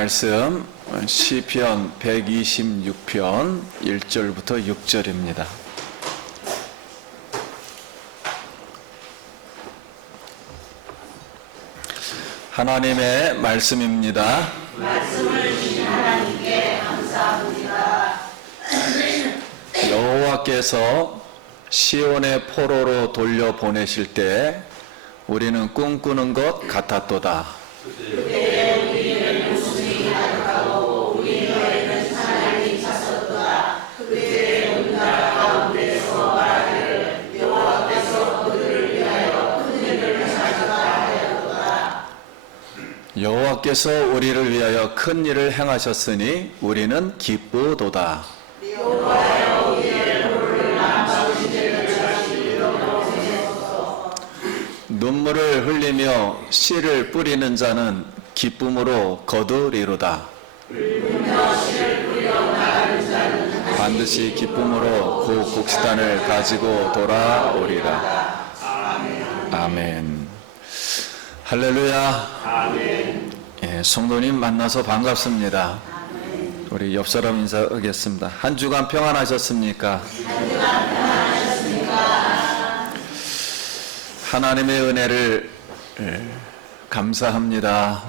말씀 시편 126편 1절부터 6절입니다. 하나님의 말씀입니다. 말씀을 주신 하나님께 감사합니다. 여호와께서 시온의 포로로 돌려보내실 때 우리는 꿈꾸는 것 같았도다. 그때 우리는 웃음이 가득하고 우리 너에는 하나님이 찾았도다. 그때 온 나라 가운데서 말하기를 여호와께서 그들을 위하여 큰 일을 하셨다 하였도다. 여호와께서 우리를 위하여 큰 일을 행하셨으니 우리는 기쁘도다. 여호와여 우리의 포로를 남바우신 죄를 자식으로 보내소서. 눈물을 흘리며 씨를 뿌리는 자는 기쁨으로 거두리로다. 반드시 기쁨으로 그 곡식단을 가지고 돌아오리라. 아멘. 할렐루야. 아멘. 예, 성도님 만나서 반갑습니다. 우리 옆 사람 인사하겠습니다. 한 주간 평안하셨습니까? 하나님의 은혜를 감사합니다.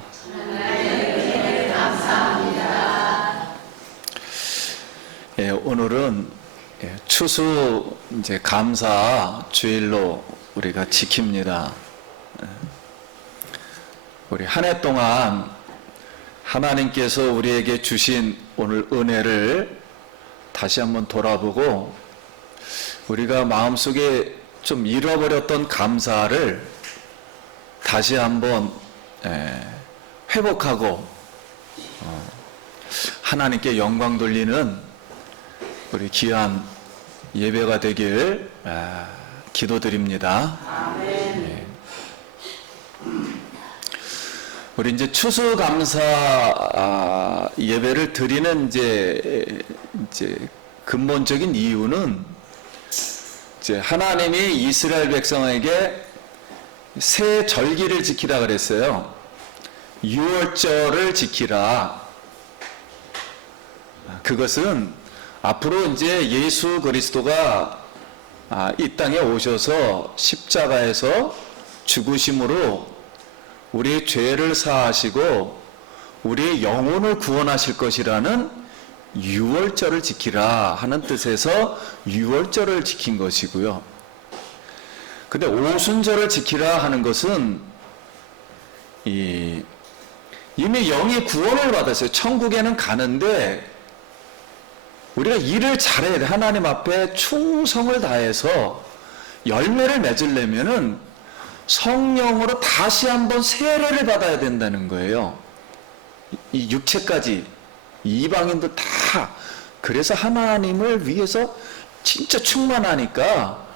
예, 오늘은 추수 이제 감사 주일로 우리가 지킵니다. 우리 한 해 동안 하나님께서 우리에게 주신 오늘 은혜를 다시 한번 돌아보고 우리가 마음속에 좀 잃어버렸던 감사를 다시 한번 회복하고 하나님께 영광 돌리는 우리 귀한 예배가 되길 기도드립니다. 아멘. 우리 이제 추수감사 예배를 드리는 이제 근본적인 이유는 이제 하나님이 이스라엘 백성에게 새 절기를 지키라 그랬어요. 6월절을 지키라. 그것은 앞으로 이제 예수 그리스도가 이 땅에 오셔서 십자가에서 죽으심으로 우리의 죄를 사하시고 우리의 영혼을 구원하실 것이라는 6월절을 지키라 하는 뜻에서 6월절을 지킨 것이고요. 근데 오순절을 지키라 하는 것은 이미 영이 구원을 받았어요. 천국에는 가는데 우리가 일을 잘해야 돼. 하나님 앞에 충성을 다해서 열매를 맺으려면은 성령으로 다시 한번 세례를 받아야 된다는 거예요. 이 육체까지 이방인도 다. 그래서 하나님을 위해서 진짜 충만하니까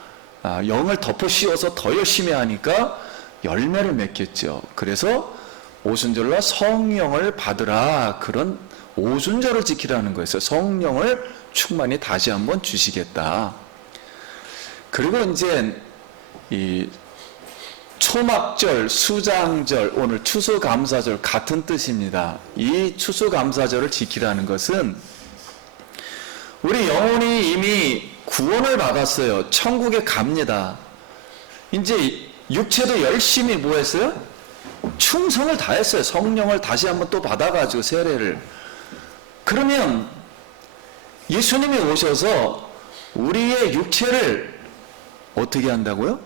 영을 덮어 씌워서 더 열심히 하니까 열매를 맺겠죠. 그래서 오순절로 성령을 받으라, 그런 오순절을 지키라는 거였어요. 성령을 충만히 다시 한번 주시겠다. 그리고 이제 이 초막절, 수장절, 오늘 추수감사절 같은 뜻입니다. 이 추수감사절을 지키라는 것은 우리 영혼이 이미 구원을 받았어요. 천국에 갑니다. 이제 육체도 열심히 뭐 했어요? 충성을 다했어요. 성령을 다시 한번 또 받아가지고 세례를. 그러면 예수님이 오셔서 우리의 육체를 어떻게 한다고요?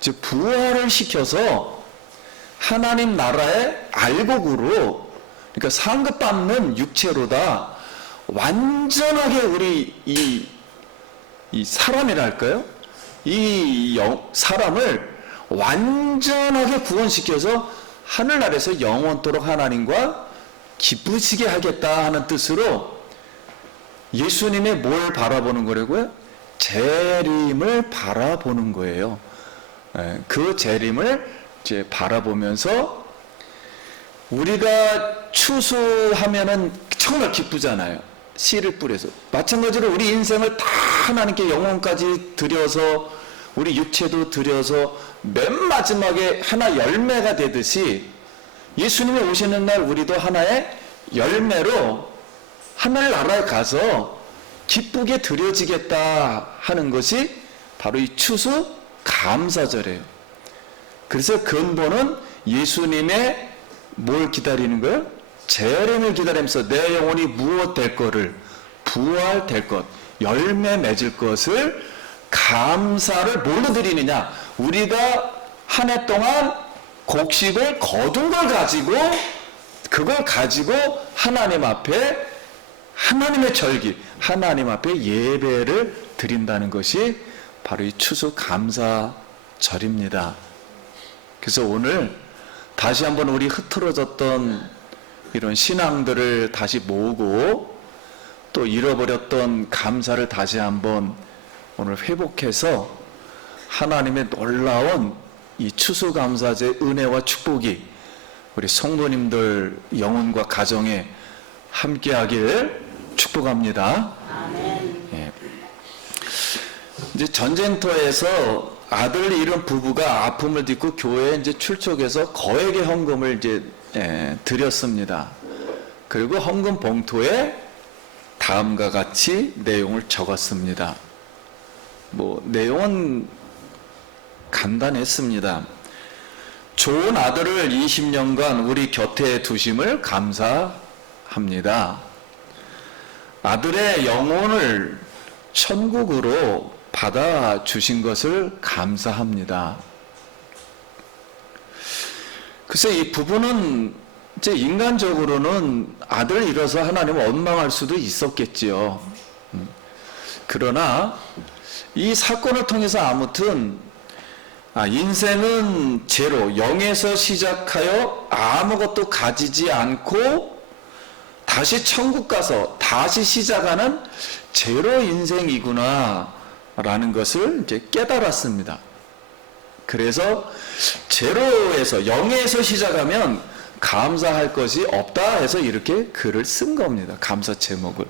즉 부활을 시켜서 하나님 나라의 알곡으로, 그러니까 상급받는 육체로다 완전하게 우리 이 사람이랄까요? 사람을 완전하게 구원시켜서 하늘나라에서 영원토록 하나님과 기쁘시게 하겠다 하는 뜻으로 예수님의 뭘 바라보는 거라고요? 재림을 바라보는 거예요. 그 재림을 이제 바라보면서 우리가 추수하면은 정말 기쁘잖아요. 씨를 뿌려서. 마찬가지로 우리 인생을 다 하나님께 영혼까지 드려서 우리 육체도 드려서 맨 마지막에 하나 열매가 되듯이 예수님이 오시는 날 우리도 하나의 열매로 하늘나라에 가서 기쁘게 드려지겠다 하는 것이 바로 이 추수 감사절이에요. 그래서 근본은 예수님의 뭘 기다리는 거예요? 재림을 기다리면서 내 영혼이 무엇 될 거를, 부활될 것, 열매 맺을 것을 감사를 뭘로 드리느냐? 우리가 한 해 동안 곡식을 거둔 걸 가지고, 그걸 가지고 하나님 앞에, 하나님의 절기, 하나님 앞에 예배를 드린다는 것이 바로 이 추수 감사절입니다. 그래서 오늘 다시 한번 우리 흐트러졌던 이런 신앙들을 다시 모으고 또 잃어버렸던 감사를 다시 한번 오늘 회복해서 하나님의 놀라운 이 추수감사제 은혜와 축복이 우리 성도님들 영혼과 가정에 함께하길 축복합니다. 예. 이제 전쟁터에서 아들 잃은 부부가 아픔을 딛고 교회에 이제 출석해서 거액의 헌금을 이제 드렸습니다. 그리고 헌금 봉투에 다음과 같이 내용을 적었습니다. 뭐 내용은 간단했습니다. 좋은 아들을 20년간 우리 곁에 두심을 감사합니다. 아들의 영혼을 천국으로 받아주신 것을 감사합니다. 글쎄 이 부부는 이제 인간적으로는 아들을 잃어서 하나님을 원망할 수도 있었겠지요. 그러나 이 사건을 통해서 아무튼 인생은 제로, 0에서 시작하여 아무것도 가지지 않고 다시 천국 가서 다시 시작하는 제로 인생이구나 라는 것을 이제 깨달았습니다. 그래서 제로에서 0에서 시작하면 감사할 것이 없다 해서 이렇게 글을 쓴 겁니다. 감사 제목을.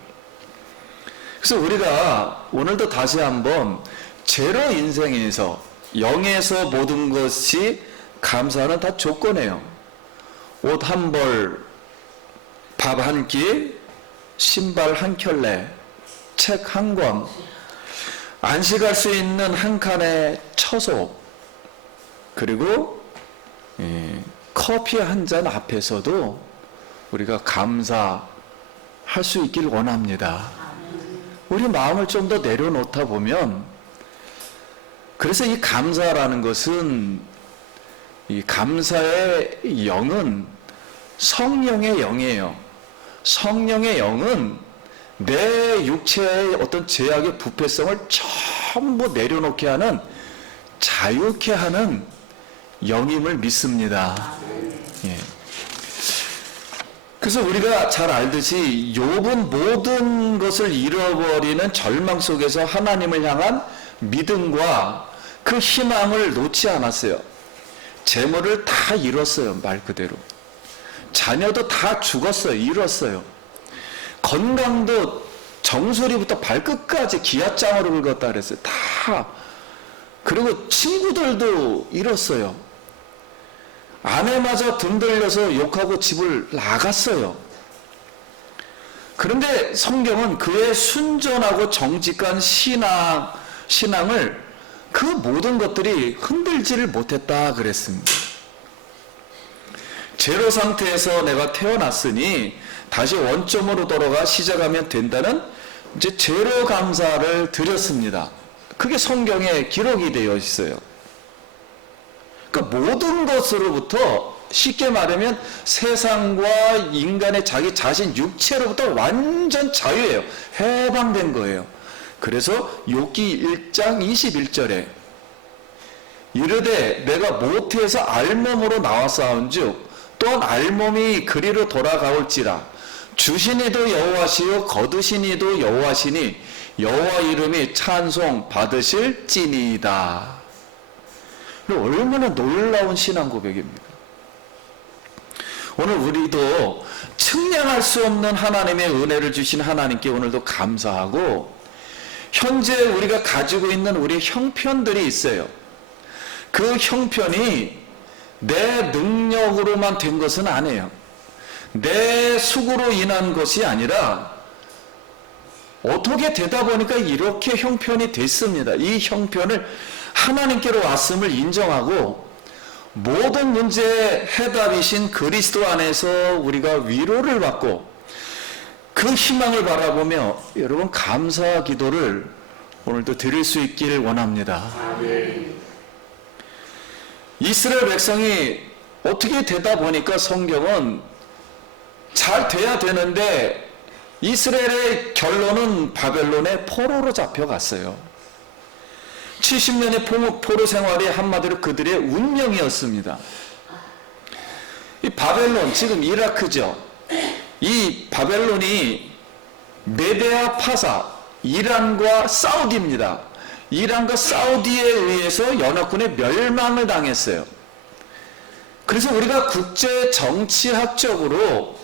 그래서 우리가 오늘도 다시 한번 제로 인생에서 0에서 모든 것이 감사는 다 조건이에요. 옷 한 벌, 밥 한 끼, 신발 한 켤레, 책 한 권, 안식할 수 있는 한 칸의 처소, 그리고 커피 한 잔 앞에서도 우리가 감사할 수 있길 원합니다. 우리 마음을 좀 더 내려놓다 보면, 그래서 이 감사라는 것은, 이 감사의 영은 성령의 영이에요. 성령의 영은 내 육체의 어떤 제약의 부패성을 전부 내려놓게 하는, 자유케 하는 영임을 믿습니다. 예. 그래서 우리가 잘 알듯이 욥은 모든 것을 잃어버리는 절망 속에서 하나님을 향한 믿음과 그 희망을 놓지 않았어요. 재물을 다 잃었어요. 말 그대로. 자녀도 다 죽었어요. 잃었어요. 건강도 정수리부터 발끝까지 기아장으로 긁었다 그랬어요. 다. 그리고 친구들도 잃었어요. 아내마저 등 들려서 욕하고 집을 나갔어요. 그런데 성경은 그의 순전하고 정직한 신앙을 그 모든 것들이 흔들지를 못했다 그랬습니다. 제로 상태에서 내가 태어났으니 다시 원점으로 돌아가 시작하면 된다는 이제 제로 감사를 드렸습니다. 그게 성경에 기록이 되어 있어요. 그 모든 것으로부터 쉽게 말하면 세상과 인간의 자기 자신 육체로부터 완전 자유예요. 해방된 거예요. 그래서 욥기 1장 21절에 이르되 내가 모태에서 알몸으로 나왔사온즉 또한 알몸이 그리로 돌아가올지라 주시니도 여호와시요 거두시니도 여호와시니 여호와 이름이 찬송 받으실지니이다. 얼마나 놀라운 신앙 고백입니까? 오늘 우리도 측량할 수 없는 하나님의 은혜를 주신 하나님께 오늘도 감사하고, 현재 우리가 가지고 있는 우리의 형편들이 있어요. 그 형편이 내 능력으로만 된 것은 아니에요. 내 수고로 인한 것이 아니라 어떻게 되다 보니까 이렇게 형편이 됐습니다. 이 형편을 하나님께로 왔음을 인정하고 모든 문제의 해답이신 그리스도 안에서 우리가 위로를 받고 그 희망을 바라보며 여러분 감사 기도를 오늘도 드릴 수 있기를 원합니다. 이스라엘 백성이 어떻게 되다 보니까 성경은 잘 돼야 되는데 이스라엘의 결론은 바벨론의 포로로 잡혀갔어요. 70년의 포로 생활이 한마디로 그들의 운명이었습니다. 이 바벨론, 지금 이라크죠. 이 바벨론이 메데아 파사, 이란과 사우디입니다. 이란과 사우디에 의해서 연합군의 멸망을 당했어요. 그래서 우리가 국제 정치학적으로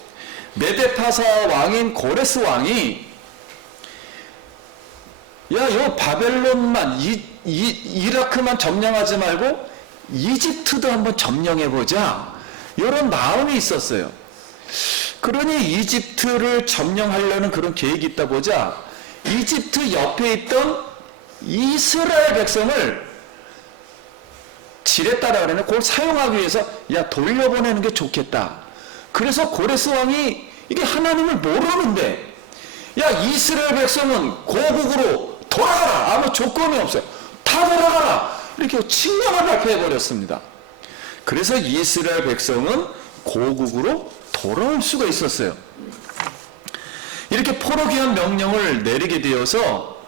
메데파사 왕인 고레스 왕이 요 바벨론만 이라크만 점령하지 말고 이집트도 한번 점령해보자 이런 마음이 있었어요. 그러니 이집트를 점령하려는 그런 계획이 있다 보자 이집트 옆에 있던 이스라엘 백성을 지렛다라 그러네. 그걸 사용하기 위해서 돌려보내는 게 좋겠다. 그래서 고레스 왕이 이게 하나님을 모르는데 이스라엘 백성은 고국으로 돌아가라. 아무 조건이 없어요. 다 돌아가라. 이렇게 칙령을 발표해버렸습니다. 그래서 이스라엘 백성은 고국으로 돌아올 수가 있었어요. 이렇게 포로귀환 명령을 내리게 되어서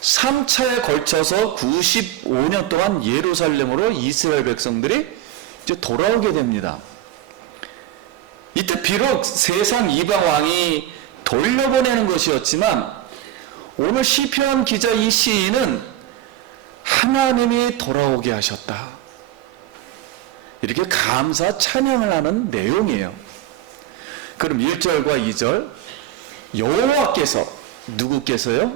3차에 걸쳐서 95년 동안 예루살렘으로 이스라엘 백성들이 이제 돌아오게 됩니다. 이때 비록 세상 이방 왕이 돌려보내는 것이었지만 오늘 시편 기자 이 시인은 하나님이 돌아오게 하셨다. 이렇게 감사 찬양을 하는 내용이에요. 그럼 1절과 2절 여호와께서 누구께서요?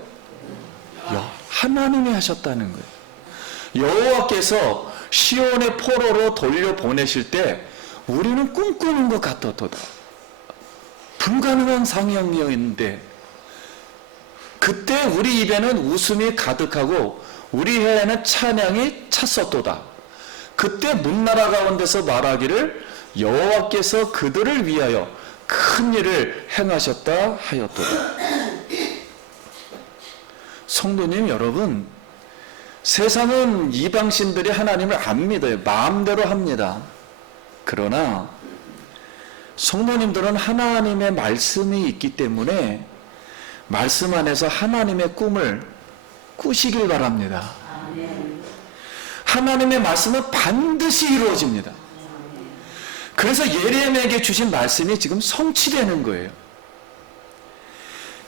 하나님이 하셨다는 거예요. 여호와께서 시온의 포로로 돌려보내실 때 우리는 꿈꾸는 것 같았도다. 불가능한 상황이었는데 그때 우리 입에는 웃음이 가득하고 우리 혀에는 찬양이 찼었도다. 그때 문나라 가운데서 말하기를 여호와께서 그들을 위하여 큰 일을 행하셨다 하였도다. 성도님 여러분, 세상은 이방신들이 하나님을 안 믿어요. 마음대로 합니다. 그러나 성도님들은 하나님의 말씀이 있기 때문에 말씀 안에서 하나님의 꿈을 꾸시길 바랍니다. 하나님의 말씀은 반드시 이루어집니다. 그래서 예레미야에게 주신 말씀이 지금 성취되는 거예요.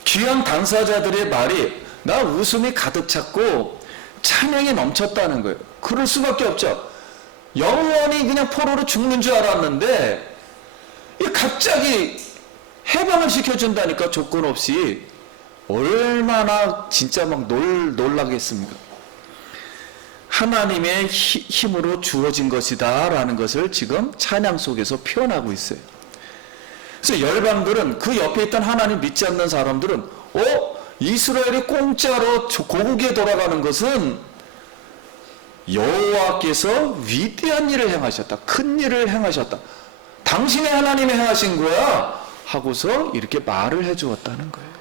귀한 당사자들의 말이 나 웃음이 가득 찼고 찬양이 넘쳤다는 거예요. 그럴 수밖에 없죠. 영원히 그냥 포로로 죽는 줄 알았는데 갑자기 해방을 시켜준다니까 조건 없이 얼마나 진짜 막 놀라겠습니까? 하나님의 힘으로 주어진 것이다 라는 것을 지금 찬양 속에서 표현하고 있어요. 그래서 열방들은 그 옆에 있던 하나님 믿지 않는 사람들은 이스라엘이 공짜로 고국에 돌아가는 것은 여호와께서 위대한 일을 행하셨다. 큰 일을 행하셨다. 당신의 하나님이 행하신 거야 하고서 이렇게 말을 해주었다는 거예요.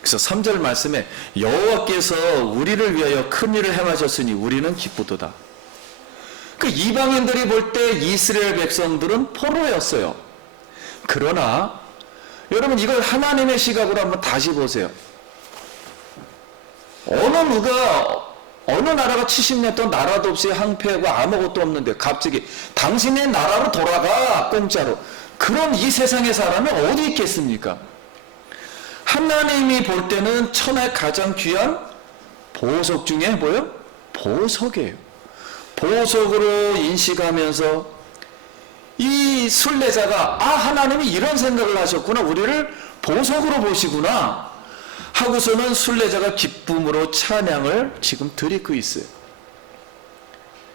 그래서 3절 말씀에 여호와께서 우리를 위하여 큰 일을 행하셨으니 우리는 기쁘도다. 그 이방인들이 볼 때 이스라엘 백성들은 포로였어요. 그러나 여러분 이걸 하나님의 시각으로 한번 다시 보세요. 어느 나라가 70년 동안 나라도 없이 항폐하고 아무것도 없는데 갑자기 당신의 나라로 돌아가 공짜로. 그럼 이 세상의 사람이 어디 있겠습니까? 하나님이 볼 때는 천하의 가장 귀한 보석 중에 뭐요? 보석이에요. 보석으로 인식하면서 이 순례자가 하나님이 이런 생각을 하셨구나. 우리를 보석으로 보시구나. 하고서는 순례자가 기쁨으로 찬양을 지금 드리고 있어요.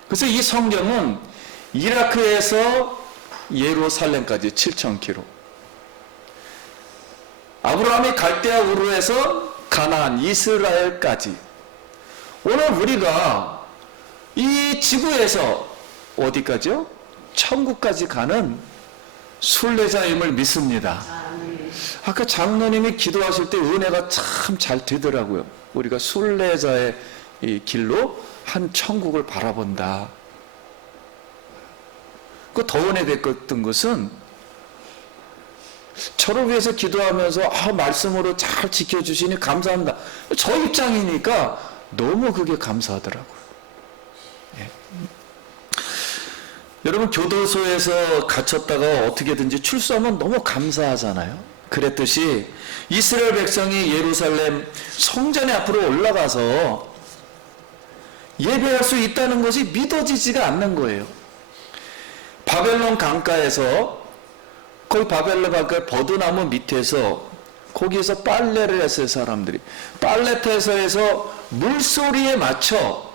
그래서 이 성경은 이라크에서 예루살렘까지 7,000km. 아브라함이 갈대아 우르에서 가나안 이스라엘까지. 오늘 우리가 이 지구에서 어디까지요? 천국까지 가는 순례자임을 믿습니다. 아까 장로님이 기도하실 때 은혜가 참 잘 되더라고요. 우리가 순례자의 이 길로 한 천국을 바라본다. 그 더 은혜됐던 것은 저를 위해서 기도하면서 말씀으로 잘 지켜주시니 감사합니다. 저 입장이니까 너무 그게 감사하더라고요. 예. 여러분 교도소에서 갇혔다가 어떻게든지 출소하면 너무 감사하잖아요. 그랬듯이 이스라엘 백성이 예루살렘 성전에 앞으로 올라가서 예배할 수 있다는 것이 믿어지지가 않는 거예요. 바벨론 강가에서, 거기 바벨론 강가 버드나무 밑에서 거기에서 빨래를 했어요. 사람들이 빨래터에서 물소리에 맞춰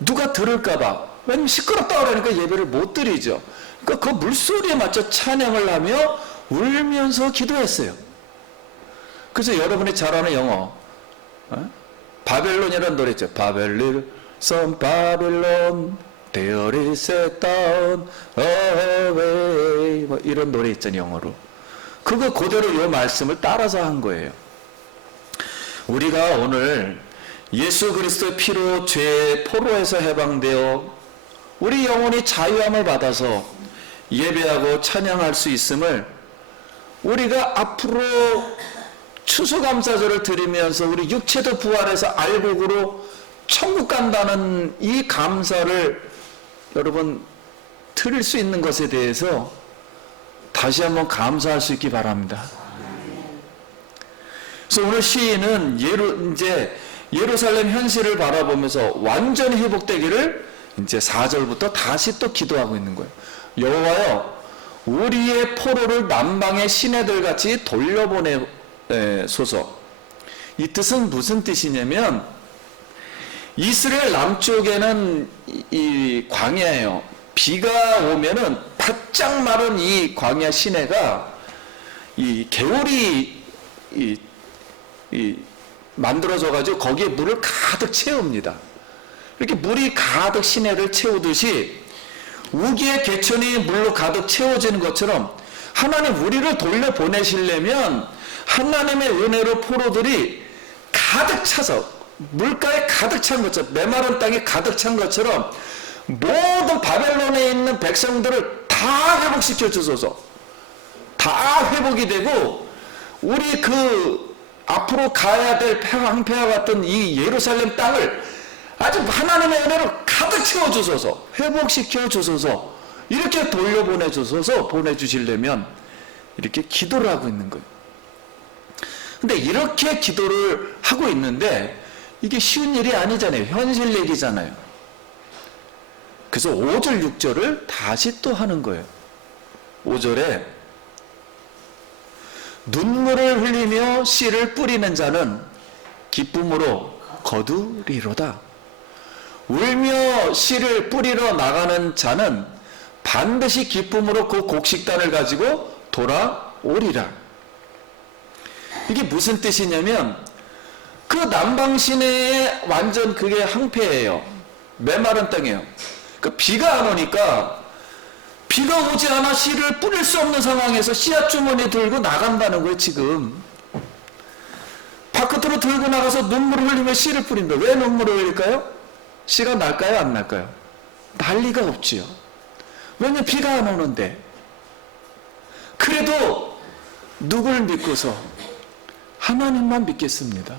누가 들을까봐, 왜냐면 시끄럽다 그러니까 예배를 못 드리죠. 그러니까 그 물소리에 맞춰 찬양을 하며 울면서 기도했어요. 그래서 여러분이 잘 아는 영어, 바벨론이라는 노래 있죠. 바벨론, some 바벨론, there is a town away, 뭐 이런 노래 있잖아요. 영어로. 그거 그대로 이 말씀을 따라서 한 거예요. 우리가 오늘 예수 그리스도의 피로 죄의 포로에서 해방되어 우리 영혼이 자유함을 받아서 예배하고 찬양할 수 있음을 우리가 앞으로 추수감사절을 드리면서 우리 육체도 부활해서 알곡으로 천국 간다는 이 감사를 여러분 드릴 수 있는 것에 대해서 다시 한번 감사할 수 있기 바랍니다. 그래서 오늘 시인은 이제 예루살렘 현실을 바라보면서 완전히 회복되기를 이제 4절부터 다시 또 기도하고 있는 거예요. 여호와여, 우리의 포로를 남방의 시내들 같이 돌려보내소서. 이 뜻은 무슨 뜻이냐면 이스라엘 남쪽에는 이 광야예요. 비가 오면은 바짝 마른 이 광야 시내가 이 개울이 만들어져 가지고 거기에 물을 가득 채웁니다. 이렇게 물이 가득 시내를 채우듯이 우기의 개천이 물로 가득 채워지는 것처럼 하나님 우리를 돌려보내시려면 하나님의 은혜로 포로들이 가득 차서 물가에 가득 찬 것처럼, 메마른 땅에 가득 찬 것처럼 모든 바벨론에 있는 백성들을 다 회복시켜 주소서. 다 회복이 되고 우리 그 앞으로 가야 될 황폐와 같은 이 예루살렘 땅을 아주 하나님의 은혜로 가득 채워 주소서. 회복시켜 주소서. 이렇게 돌려보내 주소서. 보내주시려면 이렇게 기도를 하고 있는 거예요. 근데 이렇게 기도를 하고 있는데 이게 쉬운 일이 아니잖아요. 현실 얘기잖아요. 그래서 5절 6절을 다시 또 하는 거예요. 5절에 눈물을 흘리며 씨를 뿌리는 자는 기쁨으로 거두리로다. 울며 씨를 뿌리러 나가는 자는 반드시 기쁨으로 그 곡식단을 가지고 돌아오리라. 이게 무슨 뜻이냐면 그 남방 시내에 완전 그게 황폐해요. 메마른 땅이에요. 그 비가 안 오니까 비가 오지 않아 씨를 뿌릴 수 없는 상황에서 씨앗 주머니 들고 나간다는 거예요. 지금 바깥으로 들고 나가서 눈물을 흘리며 씨를 뿌린다. 왜 눈물을 흘릴까요? 씨가 날까요? 안 날까요? 날 리가 없지요. 왜냐면 비가 안 오는데. 그래도 누굴 믿고서? 하나님만 믿겠습니다.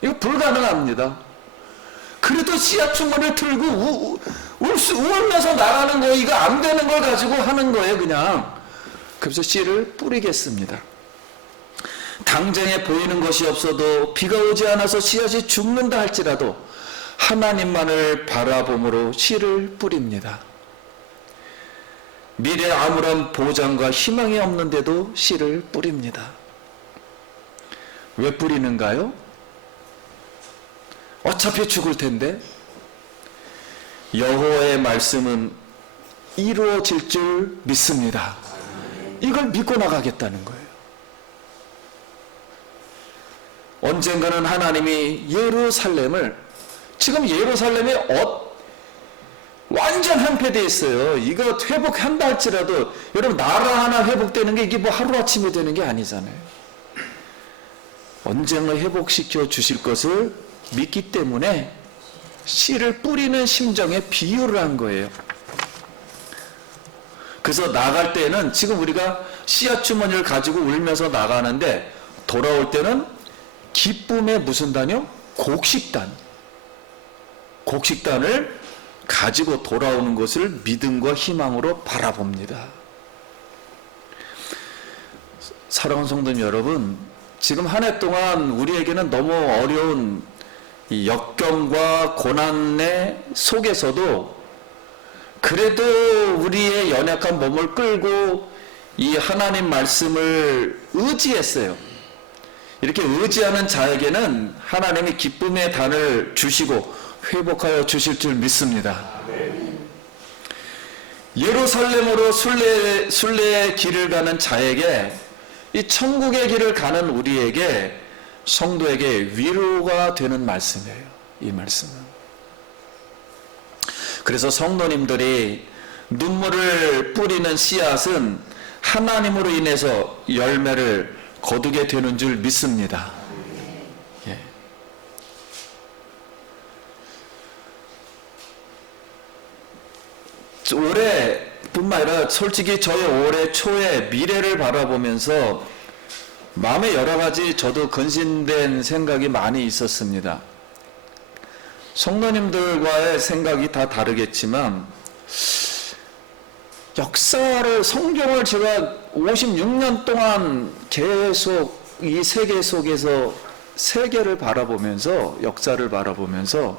이거 불가능합니다. 그래도 씨앗 주머니를 들고 울면서 나가는 거, 이거 안 되는 걸 가지고 하는 거예요. 그냥. 그래서 씨를 뿌리겠습니다. 당장에 보이는 것이 없어도 비가 오지 않아서 씨앗이 죽는다 할지라도 하나님만을 바라봄으로 씨를 뿌립니다. 미래에 아무런 보장과 희망이 없는데도 씨를 뿌립니다. 왜 뿌리는가요? 어차피 죽을 텐데. 여호와의 말씀은 이루어질 줄 믿습니다. 이걸 믿고 나가겠다는 거예요. 언젠가는 하나님이 예루살렘을, 지금 예루살렘이 완전 한패되어 있어요. 이거 회복한다 할지라도 여러분, 나라 하나 회복되는 게 이게 뭐 하루아침에 되는 게 아니잖아요. 언젠가 회복시켜 주실 것을 믿기 때문에 씨를 뿌리는 심정에 비유를 한 거예요. 그래서 나갈 때는 지금 우리가 씨앗 주머니를 가지고 울면서 나가는데, 돌아올 때는 기쁨의 무슨 단요? 곡식단을 가지고 돌아오는 것을 믿음과 희망으로 바라봅니다. 사랑하는 성도님 여러분, 지금 한 해 동안 우리에게는 너무 어려운 이 역경과 고난의 속에서도 그래도 우리의 연약한 몸을 끌고 이 하나님 말씀을 의지했어요. 이렇게 의지하는 자에게는 하나님이 기쁨의 단을 주시고 회복하여 주실 줄 믿습니다. 예루살렘으로 순례의 길을 가는 자에게, 이 천국의 길을 가는 우리에게, 성도에게 위로가 되는 말씀이에요. 이 말씀은. 그래서 성도님들이 눈물을 뿌리는 씨앗은 하나님으로 인해서 열매를 거두게 되는 줄 믿습니다. 예. 올해뿐만 아니라 솔직히 저희 올해 초에 미래를 바라보면서 마음에 여러 가지 저도 근심된 생각이 많이 있었습니다. 성도님들과의 생각이 다 다르겠지만, 역사를, 성경을 제가 56년 동안 계속 이 세계 속에서 세계를 바라보면서, 역사를 바라보면서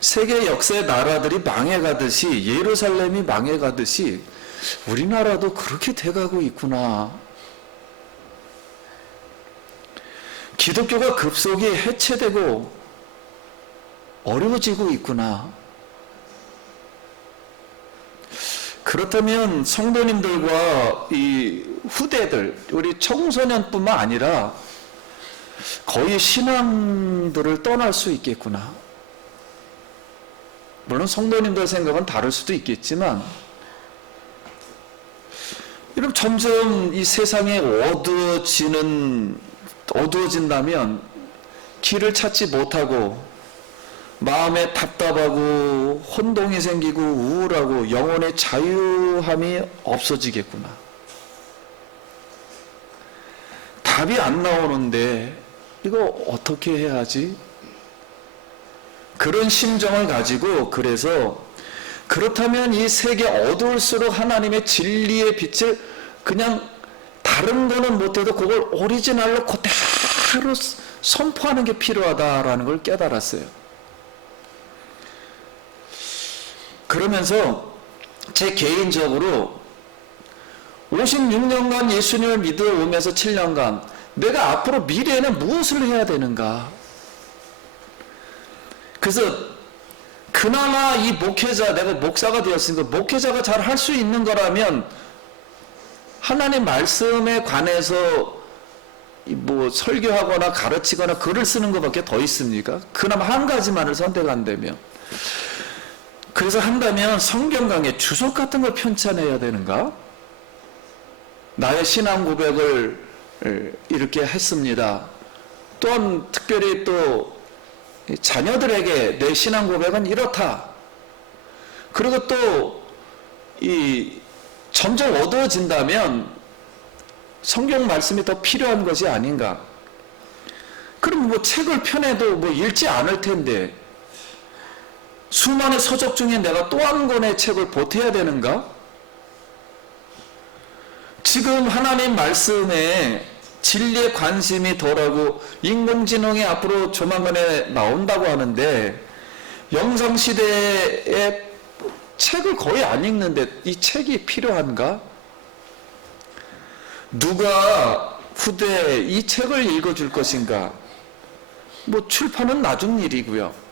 세계 역사의 나라들이 망해가듯이, 예루살렘이 망해가듯이 우리나라도 그렇게 돼가고 있구나. 기독교가 급속히 해체되고 어려워지고 있구나. 그렇다면 성도님들과 이 후대들, 우리 청소년뿐만 아니라 거의 신앙들을 떠날 수 있겠구나. 물론 성도님들 생각은 다를 수도 있겠지만, 이런 점점 이 세상에 어두워진다면 길을 찾지 못하고 마음에 답답하고 혼동이 생기고 우울하고 영혼의 자유함이 없어지겠구나. 답이 안 나오는데 이거 어떻게 해야 하지? 그런 심정을 가지고, 그래서 그렇다면 이 세계 어두울수록 하나님의 진리의 빛을 그냥 다른 거는 못해도 그걸 오리지널로 그대로 선포하는 게 필요하다라는 걸 깨달았어요. 그러면서 제 개인적으로 56년간 예수님을 믿어오면서 7년간 내가 앞으로 미래에는 무엇을 해야 되는가? 그래서 그나마 이 목회자, 내가 목사가 되었으니까 목회자가 잘 할 수 있는 거라면 하나님 말씀에 관해서 뭐 설교하거나 가르치거나 글을 쓰는 것밖에 더 있습니까? 그나마 한 가지만을 선택한다면. 그래서 한다면 성경 강의 주석 같은 걸 편찬해야 되는가? 나의 신앙 고백을 이렇게 했습니다. 또한 특별히 또 자녀들에게 내 신앙 고백은 이렇다. 그리고 또 점점 어두워진다면 성경 말씀이 더 필요한 것이 아닌가. 그럼 뭐 책을 펴내도 뭐 읽지 않을 텐데 수많은 서적 중에 내가 또 한 권의 책을 보태야 되는가? 지금 하나님 말씀에 진리에 관심이 덜하고 인공지능이 앞으로 조만간에 나온다고 하는데 영성시대에 책을 거의 안 읽는데 이 책이 필요한가? 누가 후대에 이 책을 읽어줄 것인가? 뭐 출판은 나중 일이고요.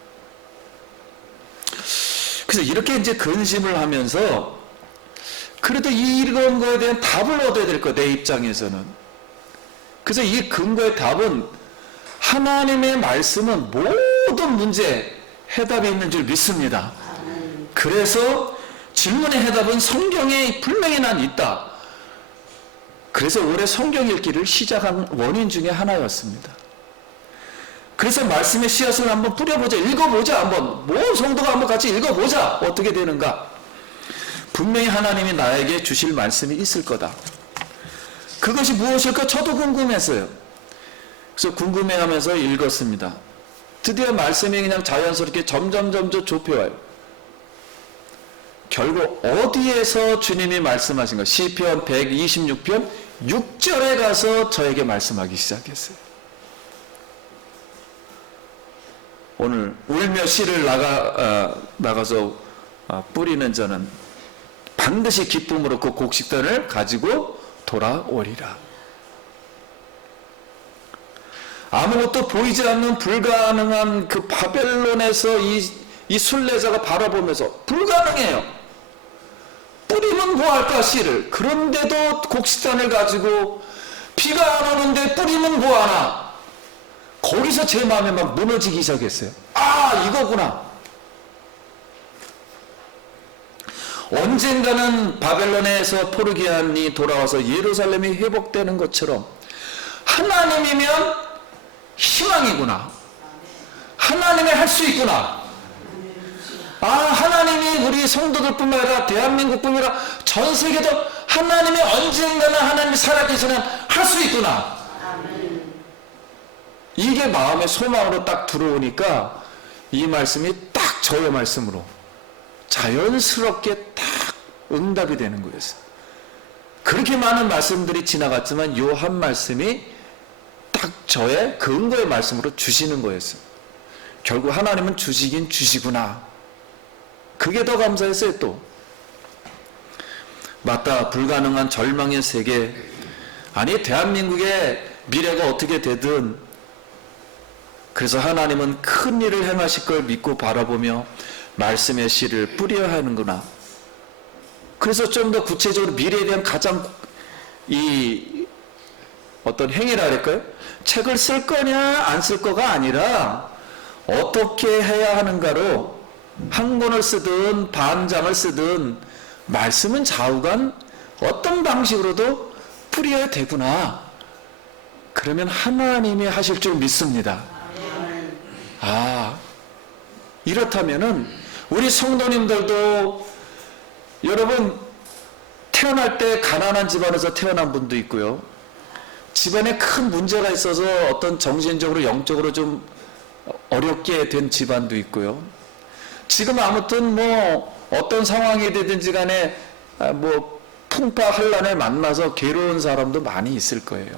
그래서 이렇게 이제 근심을 하면서 그래도 이런 거에 대한 답을 얻어야 될 거야, 내 입장에서는. 그래서 이 근거의 답은 하나님의 말씀은 모든 문제에 해답이 있는 줄 믿습니다. 그래서 질문의 해답은 성경에 분명히 난 있다. 그래서 올해 성경 읽기를 시작한 원인 중에 하나였습니다. 그래서 말씀의 씨앗을 한번 뿌려보자, 읽어보자, 한번 모든 성도가 한번 같이 읽어보자. 어떻게 되는가? 분명히 하나님이 나에게 주실 말씀이 있을 거다. 그것이 무엇일까? 저도 궁금했어요. 그래서 궁금해하면서 읽었습니다. 드디어 말씀이 그냥 자연스럽게 점점 좁혀와요. 결국 어디에서 주님이 말씀하신 거? 시편 126편 6절에 가서 저에게 말씀하기 시작했어요. 오늘 울며 씨를 나가서 뿌리는 자는 반드시 기쁨으로 그 곡식단을 가지고 돌아오리라. 아무것도 보이지 않는 불가능한 그 바벨론에서 이 순례자가 바라보면서 불가능해요. 뿌리면 뭐할까 씨를. 그런데도 곡식단을 가지고 비가 안 오는데 뿌리면 뭐하나. 거기서 제 마음에 막 무너지기 시작했어요. 아, 이거구나. 언젠가는 바벨론에서 포르기안이 돌아와서 예루살렘이 회복되는 것처럼 하나님이면 희망이구나. 하나님이 할 수 있구나. 아, 하나님이 우리 성도들뿐만 아니라 대한민국뿐만 아니라 전 세계도 하나님이 언젠가는 하나님이 살아계시는 할 수 있구나. 이게 마음의 소망으로 딱 들어오니까 이 말씀이 딱 저의 말씀으로 자연스럽게 딱 응답이 되는 거였어요. 그렇게 많은 말씀들이 지나갔지만 요 한 말씀이 딱 저의 근거의 말씀으로 주시는 거였어요. 결국 하나님은 주시긴 주시구나. 그게 더 감사했어요. 또 맞다, 불가능한 절망의 세계, 아니 대한민국의 미래가 어떻게 되든 그래서 하나님은 큰 일을 행하실 걸 믿고 바라보며 말씀의 씨를 뿌려야 하는구나. 그래서 좀 더 구체적으로 미래에 대한 가장 어떤 행위라 할까요? 책을 쓸 거냐 안 쓸 거가 아니라 어떻게 해야 하는가로 한 권을 쓰든 반장을 쓰든 말씀은 좌우간 어떤 방식으로도 뿌려야 되구나. 그러면 하나님이 하실 줄 믿습니다. 아, 이렇다면은 우리 성도님들도 여러분 태어날 때 가난한 집안에서 태어난 분도 있고요. 집안에 큰 문제가 있어서 어떤 정신적으로 영적으로 좀 어렵게 된 집안도 있고요. 지금 아무튼 뭐 어떤 상황이 되든지 간에 뭐 풍파 한란을 만나서 괴로운 사람도 많이 있을 거예요.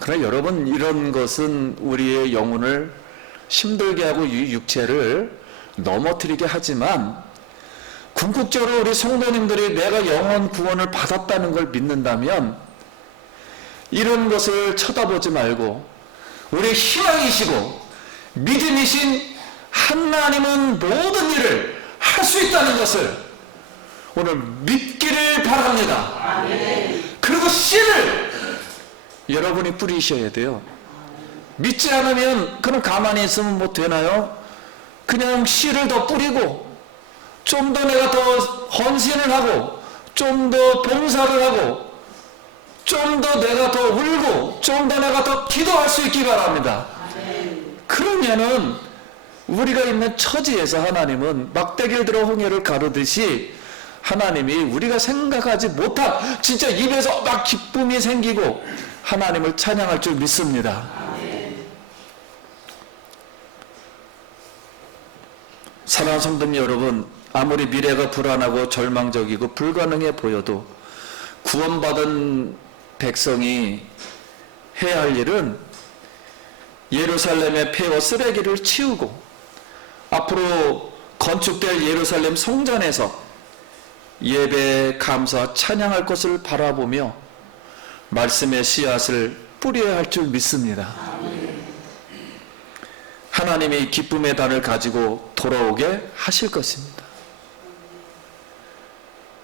그러나 여러분, 이런 것은 우리의 영혼을 힘들게 하고 이 육체를 넘어뜨리게 하지만 궁극적으로 우리 성도님들이 내가 영혼 구원을 받았다는 걸 믿는다면 이런 것을 쳐다보지 말고 우리 희망이시고 믿음이신 하나님은 모든 일을 할 수 있다는 것을 오늘 믿기를 바랍니다. 아멘. 그리고 씨를 여러분이 뿌리셔야 돼요. 믿지 않으면 그럼 가만히 있으면 뭐 되나요? 그냥 씨를 더 뿌리고 좀 더 내가 더 헌신을 하고 좀 더 봉사를 하고 좀 더 내가 더 울고 좀 더 내가 더 기도할 수 있기 바랍니다. 그러면은 우리가 있는 처지에서 하나님은 막대기를 들어 홍해를 가르듯이 하나님이 우리가 생각하지 못한 진짜 입에서 막 기쁨이 생기고 하나님을 찬양할 줄 믿습니다. 사랑하는 성도님 여러분, 아무리 미래가 불안하고 절망적이고 불가능해 보여도 구원받은 백성이 해야 할 일은 예루살렘의 폐허 쓰레기를 치우고 앞으로 건축될 예루살렘 성전에서 예배, 감사, 찬양할 것을 바라보며 말씀의 씨앗을 뿌려야 할 줄 믿습니다. 하나님이 기쁨의 달을 가지고 돌아오게 하실 것입니다.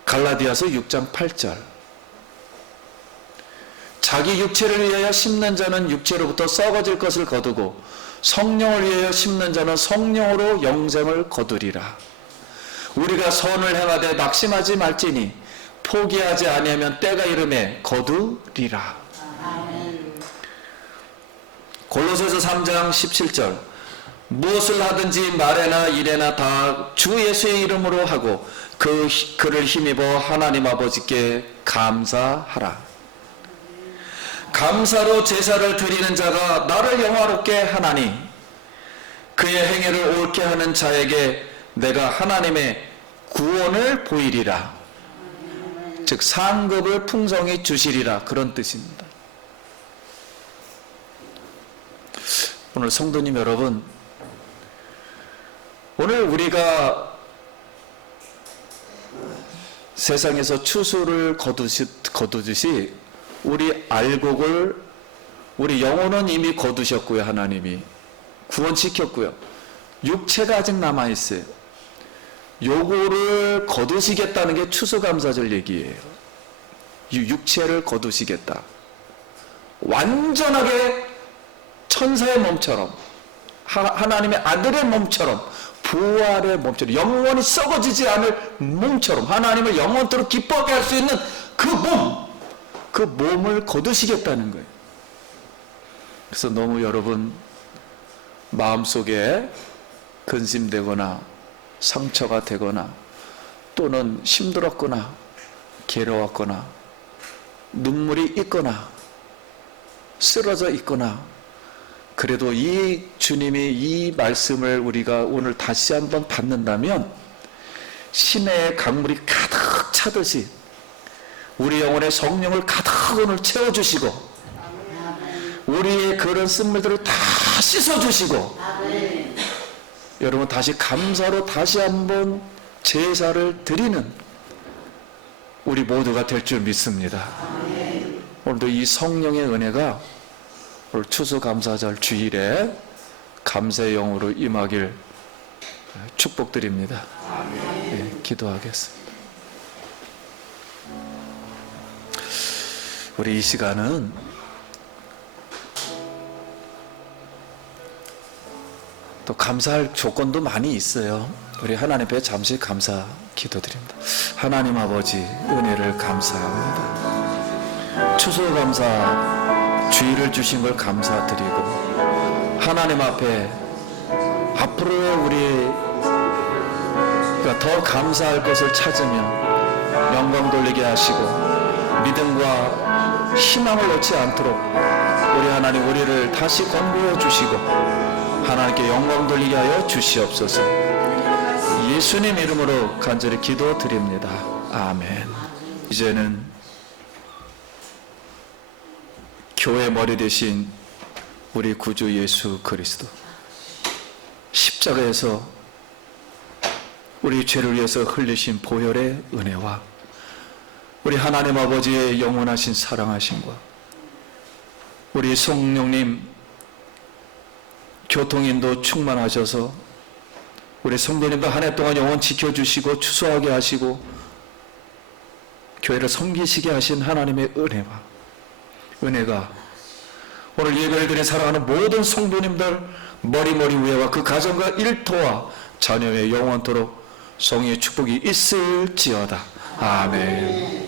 갈라디아서 6장 8절. 자기 육체를 위하여 심는 자는 육체로부터 썩어질 것을 거두고 성령을 위하여 심는 자는 성령으로 영생을 거두리라. 우리가 선을 행하되 낙심하지 말지니 포기하지 아니하면 때가 이르매 거두리라. 골로새서 3장 17절. 무엇을 하든지 말에나 일에나 다 주 예수의 이름으로 하고 그를 힘입어 하나님 아버지께 감사하라. 감사로 제사를 드리는 자가 나를 영화롭게 하나니 그의 행위를 옳게 하는 자에게 내가 하나님의 구원을 보이리라. 즉 상급을 풍성히 주시리라, 그런 뜻입니다. 오늘 성도님 여러분, 오늘 우리가 세상에서 추수를 거두듯이 우리 알곡을, 우리 영혼은 이미 거두셨고요. 하나님이 구원시켰고요. 육체가 아직 남아있어요. 요거를 거두시겠다는 게 추수감사절 얘기예요. 이 육체를 거두시겠다. 완전하게 천사의 몸처럼, 하나님의 아들의 몸처럼, 부활의 몸처럼, 영원히 썩어지지 않을 몸처럼 하나님을 영원토록 기뻐하게 할 수 있는 그 몸을 거두시겠다는 거예요. 그래서 너무 여러분 마음속에 근심되거나 상처가 되거나 또는 힘들었거나 괴로웠거나 눈물이 있거나 쓰러져 있거나, 그래도 이 주님이 이 말씀을 우리가 오늘 다시 한번 받는다면 시내의 강물이 가득 차듯이 우리 영혼의 성령을 가득 오늘 채워주시고 우리의 그런 쓴물들을 다 씻어주시고 여러분 다시 감사로 다시 한번 제사를 드리는 우리 모두가 될 줄 믿습니다. 오늘도 이 성령의 은혜가 오늘 추수감사절 주일에 감사의 영으로 임하길 축복드립니다. 네, 기도하겠습니다. 우리 이 시간은 또 감사할 조건도 많이 있어요. 우리 하나님 앞에 잠시 감사 기도드립니다. 하나님 아버지, 은혜를 감사합니다. 추수감사 주일을 주신 걸 감사드리고 하나님 앞에 앞으로의 우리가 더 감사할 것을 찾으며 영광 돌리게 하시고 믿음과 희망을 놓지 않도록 우리 하나님 우리를 다시 권고해 주시고 하나님께 영광 돌리게 하여 주시옵소서. 예수님 이름으로 간절히 기도드립니다. 아멘. 이제는 교회 머리 대신 우리 구주 예수 그리스도 십자가에서 우리 죄를 위해서 흘리신 보혈의 은혜와 우리 하나님 아버지의 영원하신 사랑하심과 우리 성령님 교통인도 충만하셔서 우리 성도님도 한 해 동안 영원 지켜주시고 추수하게 하시고 교회를 섬기시게 하신 하나님의 은혜가 오늘 예배를 드린 사랑하는 모든 성도님들 머리 위에와 그 가정과 일터와 자녀의 영원토록 성의의 축복이 있을지어다. 아멘.